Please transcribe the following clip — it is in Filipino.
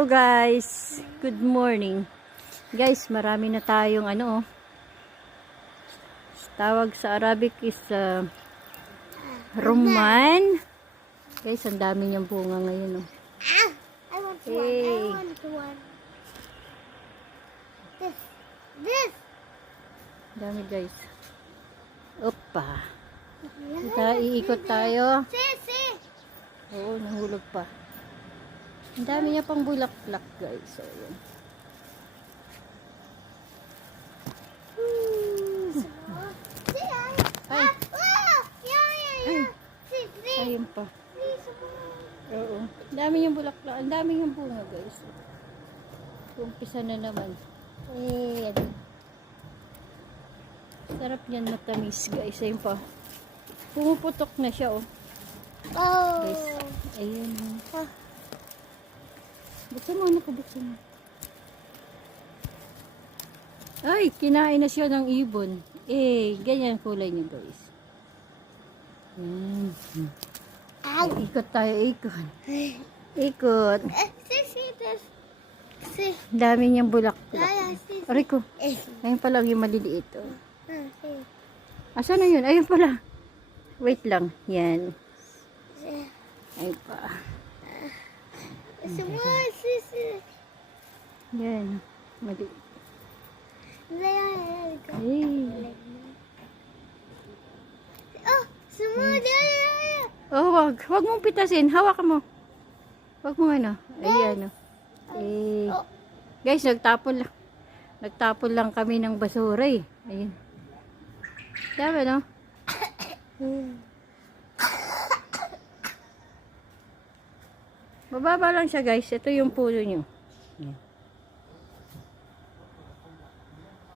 Hello guys, good morning. Guys, marami na tayong tawag sa Arabic is rumman. Guys, ang dami niyang bunga ngayon. I want one. Hey. I want one. This. Dami guys. Opa. Iikot tayo. See. Oo, nahulog pa. Ang dami niya pang bulaklak guys. So, yun. Ay. Yeah. See. Ayun pa. Oo. Ang dami niyang bulaklak. Ang dami niyang bunga guys. Umpisa na naman. Eh, ano. Sarap niyan, matamis guys. Ayun pa. Pumuputok na siya oh. Oh. Guys. Ayun. Buksan mo, buksan mo. Ay, kinain na siya ng ibon. Eh, ganyan kulay niya guys. Ikot tayo, ikot. Ikot. See. Dami niyang bulaklak. See. Aray ko. Ayun pala yung maliliit. Oh. See. Asan na yun? Ayun pala. Wait lang. Yan. Ayun pa. See. Yan. Maliit. There. Hey. Oh, semua there. Oh, wag mong pitasin. Hawakan mo. Wag mo Ayan oh. Eh. Guys, nagtapon lang kami ng basura eh. Ayun. Dami no? Mababa lang siya guys. Ito yung puno nyo. Ayan.